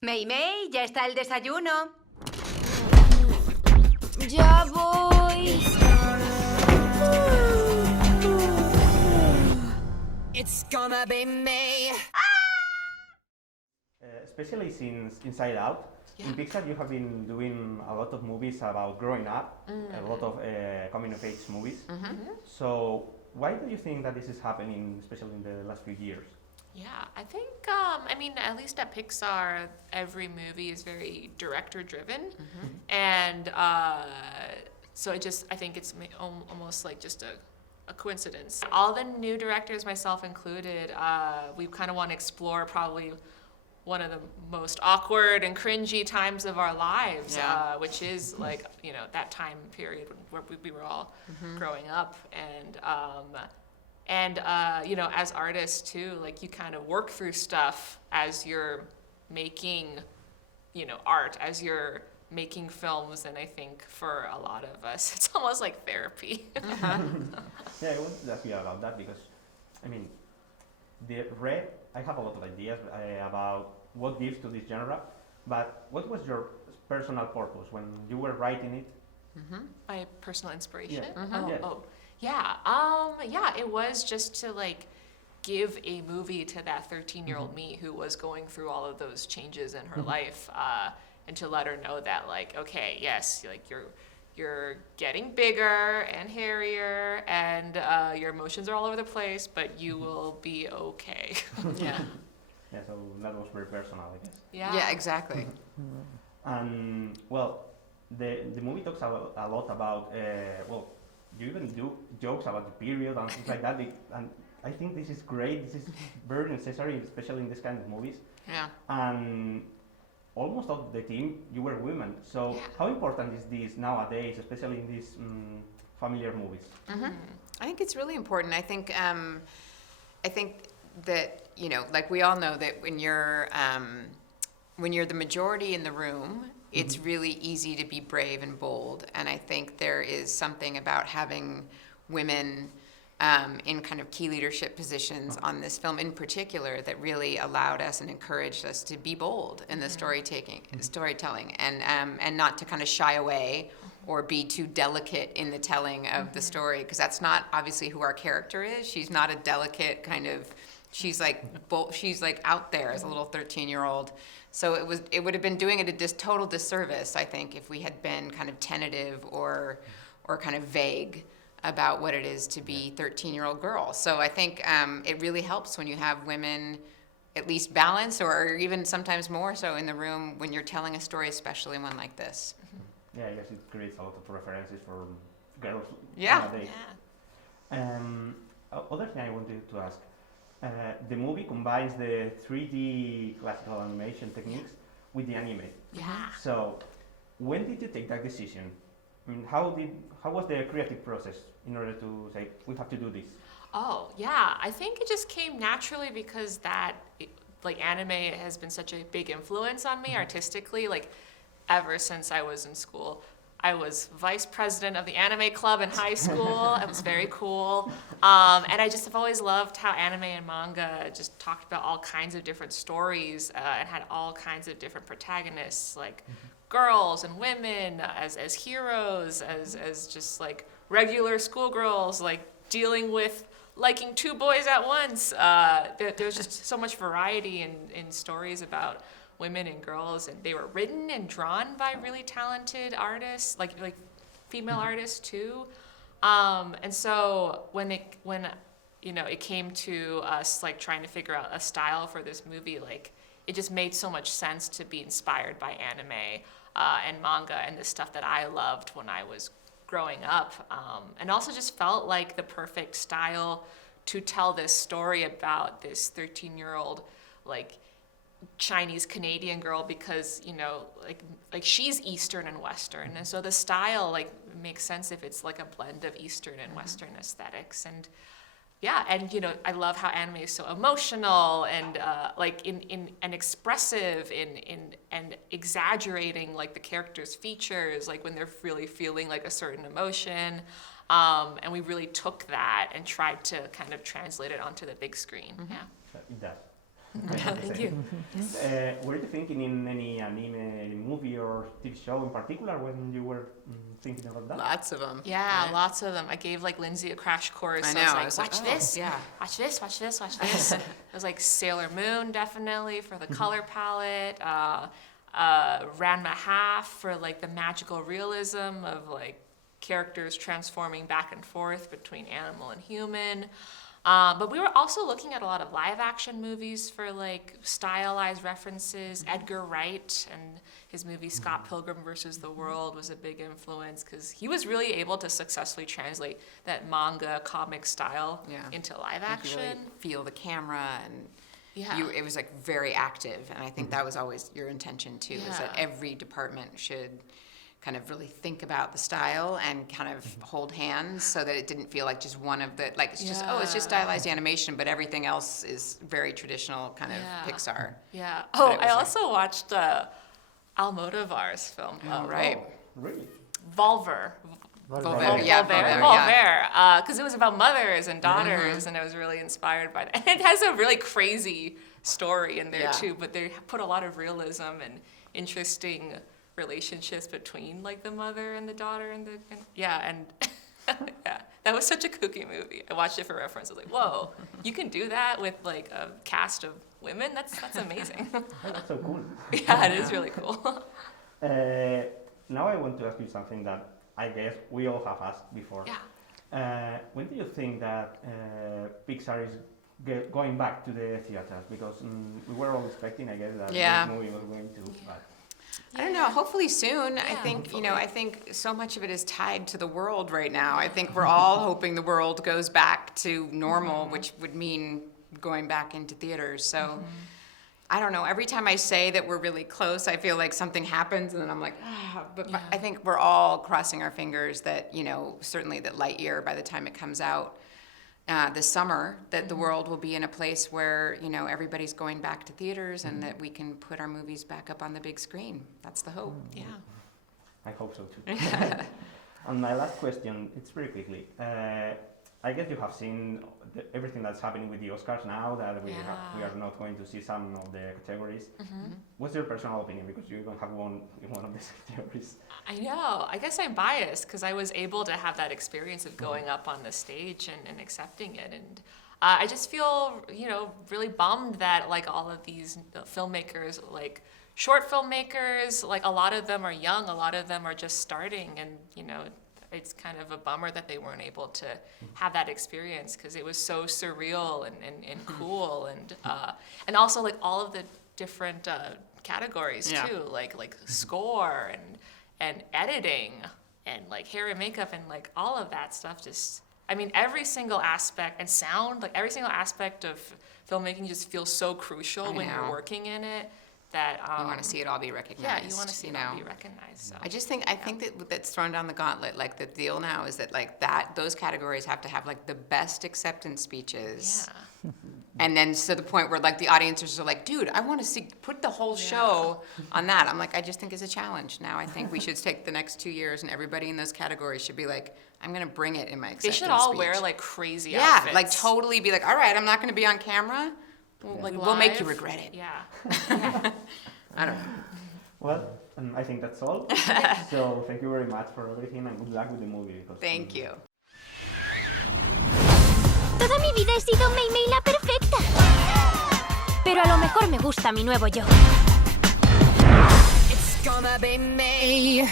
Mei Mei, ya está el desayuno. Ya voy. It's gonna be me. Especially since Inside Out. In Pixar, you have been doing a lot of movies about growing up, a lot of coming-of-age movies. So, why do you think that this is happening, especially in the last few years? Yeah, I think, at least at Pixar, every movie is very director-driven. And so I think it's almost like just a coincidence. All the new directors, myself included, we kind of want to explore probably one of the most awkward and cringy times of our lives, which is like, that time period where we were all growing up. And as artists too, like you kind of work through stuff as you're making, art, as you're making films. And I think for a lot of us, it's almost like therapy. Yeah, I wanted to ask you about that because, I have a lot of ideas about what gives to this genre, but what was your personal purpose when you were writing it? My personal inspiration? Yeah. It was just to like give a movie to that 13-year-old me who was going through all of those changes in her life, and to let her know that like, okay, yes, like you're getting bigger and hairier and your emotions are all over the place, but you will be okay. Yeah, so that was very personal, I guess. Yeah, exactly. And well, the movie talks a lot about you even do jokes about the period and things like that. And I think this is great. This is very necessary, especially in this kind of movies. Yeah. And almost all the team, you were women. So how important is this nowadays, especially in these familiar movies? I think it's really important. I think that, like we all know that when you're the majority in the room, it's really easy to be brave and bold. And I think there is something about having women in kind of key leadership positions on this film in particular that really allowed us and encouraged us to be bold in the storytelling, and not to kind of shy away or be too delicate in the telling of the story, because that's not obviously who our character is. She's not a delicate kind of, she's like out there as a little 13-year-old. So it would have been doing it a total disservice, I think, if we had been kind of tentative or kind of vague about what it is to be 13-year-old girls. So I think it really helps when you have women at least balance, or even sometimes more so in the room when you're telling a story, especially one like this. Yeah, I guess it creates a lot of references for girls nowadays. Other thing I wanted to ask, the movie combines the 3D classical animation techniques with the anime. Yeah. So, when did you take that decision? How was the creative process in order to say, we have to do this? Oh, yeah. I think it just came naturally because anime has been such a big influence on me artistically. Like, ever since I was in school, I was vice president of the anime club in high school. It was very cool. And I just have always loved how anime and manga just talked about all kinds of different stories and had all kinds of different protagonists, like girls and women as heroes, as just like regular schoolgirls, like dealing with liking two boys at once. There's just so much variety in stories about women and girls, and they were written and drawn by really talented artists, like female artists too. And so when it came to us like trying to figure out a style for this movie, like it just made so much sense to be inspired by anime and manga and the stuff that I loved when I was growing up, and also just felt like the perfect style to tell this story about this 13-year-old like Chinese Canadian girl, because like she's Eastern and Western, and so the style like makes sense if it's like a blend of Eastern and Western aesthetics. And I love how anime is so emotional and like in and expressive and exaggerating like the characters' features, like when they're really feeling like a certain emotion. And we really took that and tried to kind of translate it onto the big screen. It does. Thank you. Were you thinking in any anime movie or TV show in particular when you were thinking about that? Lots of them. Yeah, lots of them. I gave like Lindsey a crash course. I know. I was like, watch this. Yeah. Watch this, watch this, watch this. It was like Sailor Moon, definitely, for the color palette. Ranma Half for like the magical realism of like characters transforming back and forth between animal and human. But we were also looking at a lot of live action movies for like stylized references. Edgar Wright and his movie Scott Pilgrim vs. the World was a big influence because he was really able to successfully translate that manga comic style into live action. You really feel the camera and Yeah. it was like very active, and I think that was always your intention too, is that Yeah. every department should kind of really think about the style and kind of hold hands so that it didn't feel like just one of the, like it's just, oh, it's just stylized animation, but everything else is very traditional kind of Pixar. Yeah. But Oh, it was I like- also watched Almodovar's film. Right. Really? Volver. Volver, yeah, Volver, yeah. Because it was about mothers and daughters, and I was really inspired by that. And it has a really crazy story in there too, but they put a lot of realism and interesting relationships between like the mother and the daughter and yeah, that was such a kooky movie. I watched it for reference. I was like, whoa, you can do that with like a cast of women? That's amazing. Oh, that's so cool. Yeah, it is really cool. Now I want to ask you something that I guess we all have asked before. Yeah. When do you think that Pixar is going back to the theaters? Because we were all expecting, I guess, that this movie was going to. But I don't know, hopefully soon. I Yeah, think, I think so much of it is tied to the world right now. I think we're all hoping the world goes back to normal, which would mean going back into theaters. So I don't know, every time I say that we're really close, I feel like something happens and then I'm like, but I think we're all crossing our fingers that, certainly that Lightyear, by the time it comes out this summer, that the world will be in a place where, everybody's going back to theaters and that we can put our movies back up on the big screen. That's the hope. Yeah. I hope so too. And my last question, it's very quickly. I guess you have seen everything that's happening with the Oscars now, that we are not going to see some of the categories. What's your personal opinion? Because you don't have won in one of these categories. I know. I guess I'm biased because I was able to have that experience of going up on the stage and accepting it. And I just feel, really bummed that like all of these filmmakers, like short filmmakers, like a lot of them are young, a lot of them are just starting, and it's kind of a bummer that they weren't able to have that experience because it was so surreal and cool, and also like all of the different categories too, like score and editing and like hair and makeup and like all of that stuff. Just, I mean, every single aspect, and sound, like every single aspect of filmmaking just feels so crucial when you're working in it. That You want to see it all be recognized. Yeah, you want to see it all be recognized. So. I think that that's thrown down the gauntlet. Like the deal now is that like those categories have to have like the best acceptance speeches. Yeah. And then to the point where like the audiences are like, dude, I want to put the whole show on that. I'm like, I just think it's a challenge. Now I think we should take the next 2 years and everybody in those categories should be like, I'm going to bring it in my acceptance They should all speech. wear like crazy outfits. like totally be like, all right, I'm not going to be on camera. We'll make you live. regret it. Yeah. I don't know. Well, I think that's all. So thank you very much for everything and good luck with the movie. Because, Thank you. Toda mi vida he sido Mei Mei la perfecta. Pero a lo mejor me gusta mi nuevo yo. It's gonna be May.